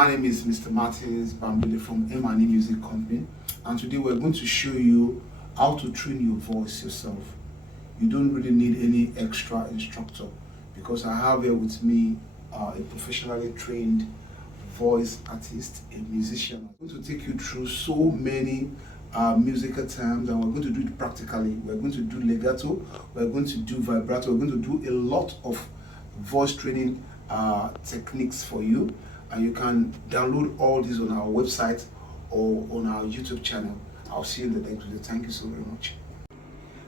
My name is Mr. Martins Bambile from M&E Music Company, and today we're going to show you how to train your voice yourself. You don't really need any extra instructor because I have here with me a professionally trained voice artist, a musician. I'm going to take you through so many musical terms, and we're going to do it practically. We're going to do legato, we're going to do vibrato, we're going to do a lot of voice training techniques for you, and you can download all these on our website or on our YouTube channel. I'll see you in the next video. Thank you so very much.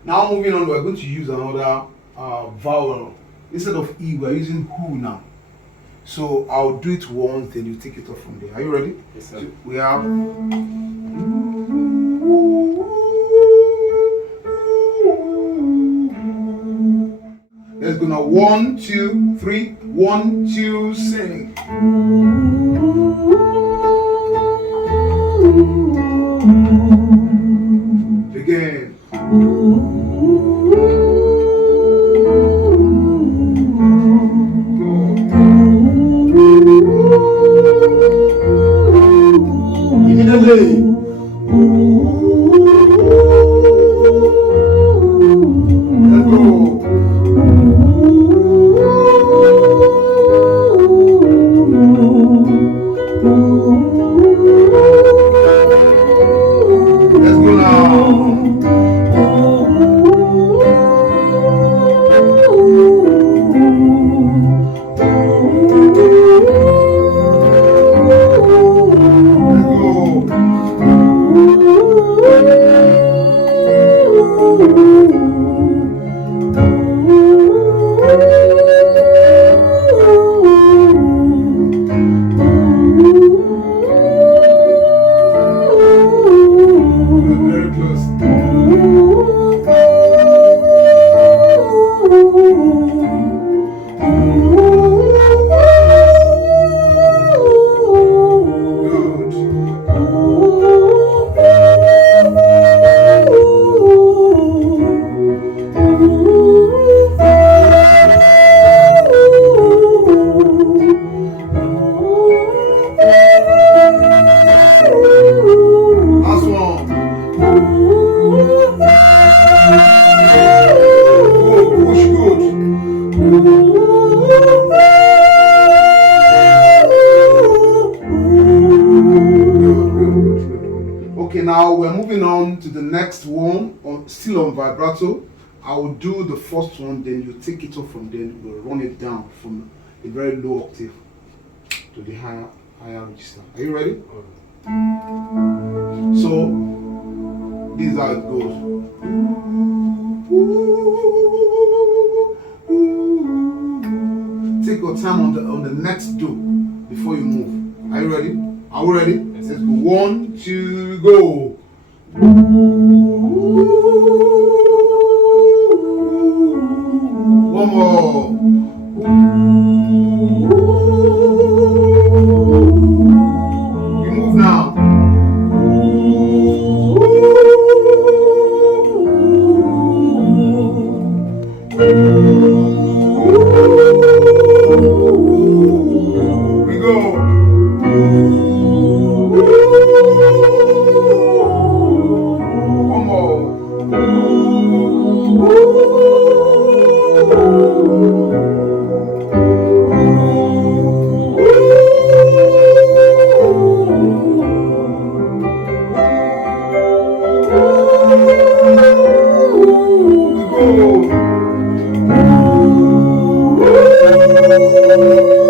Now moving on, we're going to use another vowel. Instead of E, we're using who now. So I'll do it once, then you take it off from there. Are you ready? Yes, sir. So we have let's go now. 1, 2, 3. 1, 2, sing. Again. Immediately. Let's go. Let's go now. Okay, now we're moving on to the next one, still on vibrato. I will do the first one, then you take it off from there. We'll run it down from a very low octave to the higher register. Are you ready? So this is how it goes. Take your time on the next do before you move. Are you ready? Are we ready? Yes, let's go. 1, 2, go. One more. We move now. We go. One more. We go.